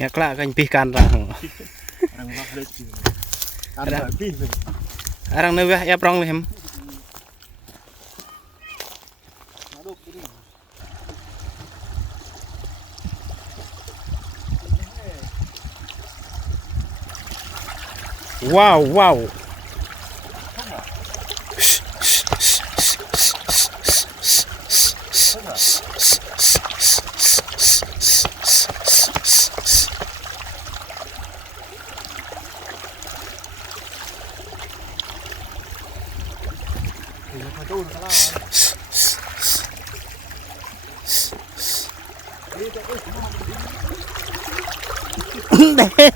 ngạc lạ cái pi can rằng rằng nơi về ép rong em wow wow Đấy.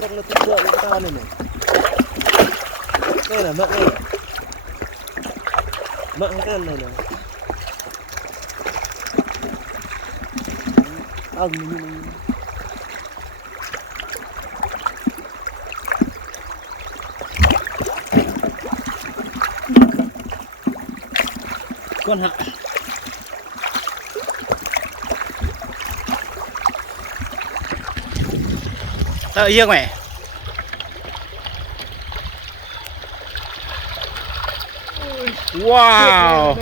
Rất là thích rượu của ta này này. Đây là mận này. Mận cái này này. Con hạ. Đợi dương mày. Wow.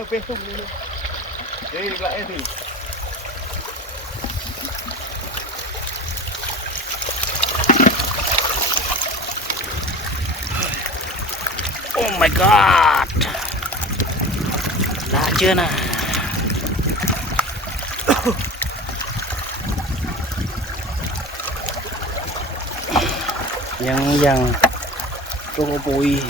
Oh my god. Đã chưa nào. Yang cô bùi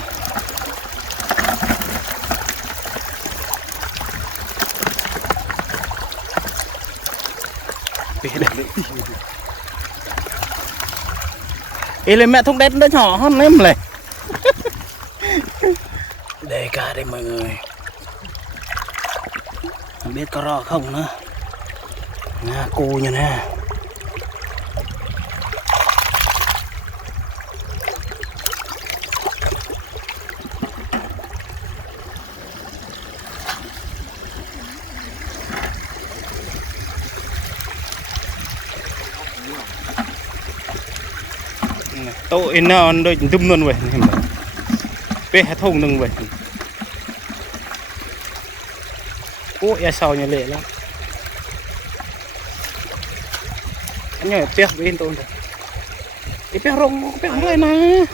ê lên mẹ thông đét nó nhỏ hơn em này. Đây cả đây mọi người, không biết có rõ không nữa nha cô như nè. Tội nó đôi tùm luôn vậy bé thông đừng vậy. Ôi sao như lệ lắm nhớ bé bên tôi rồi bé rong bé không lên nè.